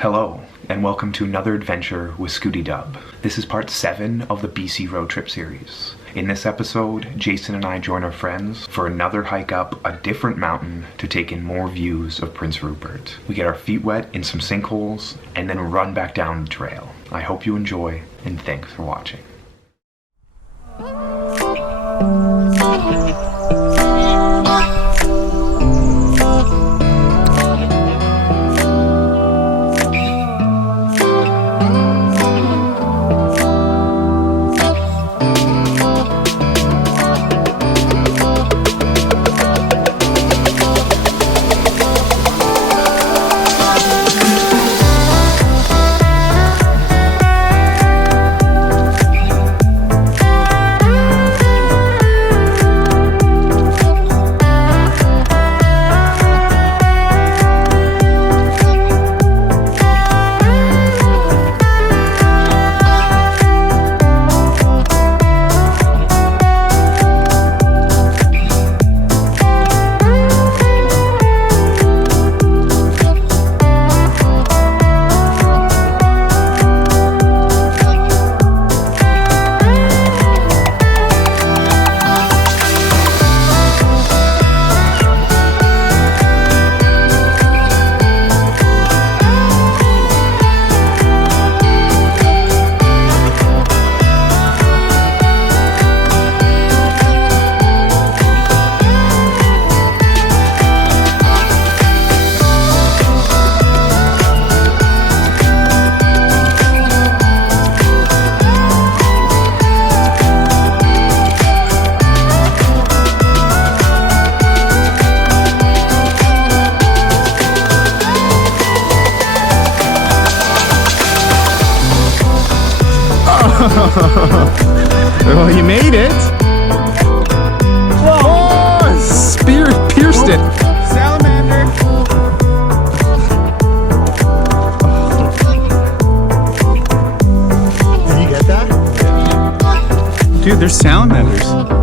Hello, and welcome to another adventure with ScootyDub. This is part 7 of the BC road trip series. In this episode, Jason and I join our friends for another hike up a different mountain to take in more views of Prince Rupert. We get our feet wet in some sinkholes, and then run back down the trail. I hope you enjoy, and thanks for watching. Well, you made it. Whoa! Oh, spear pierced it. Salamander. Did you get that? Dude, there's salamanders.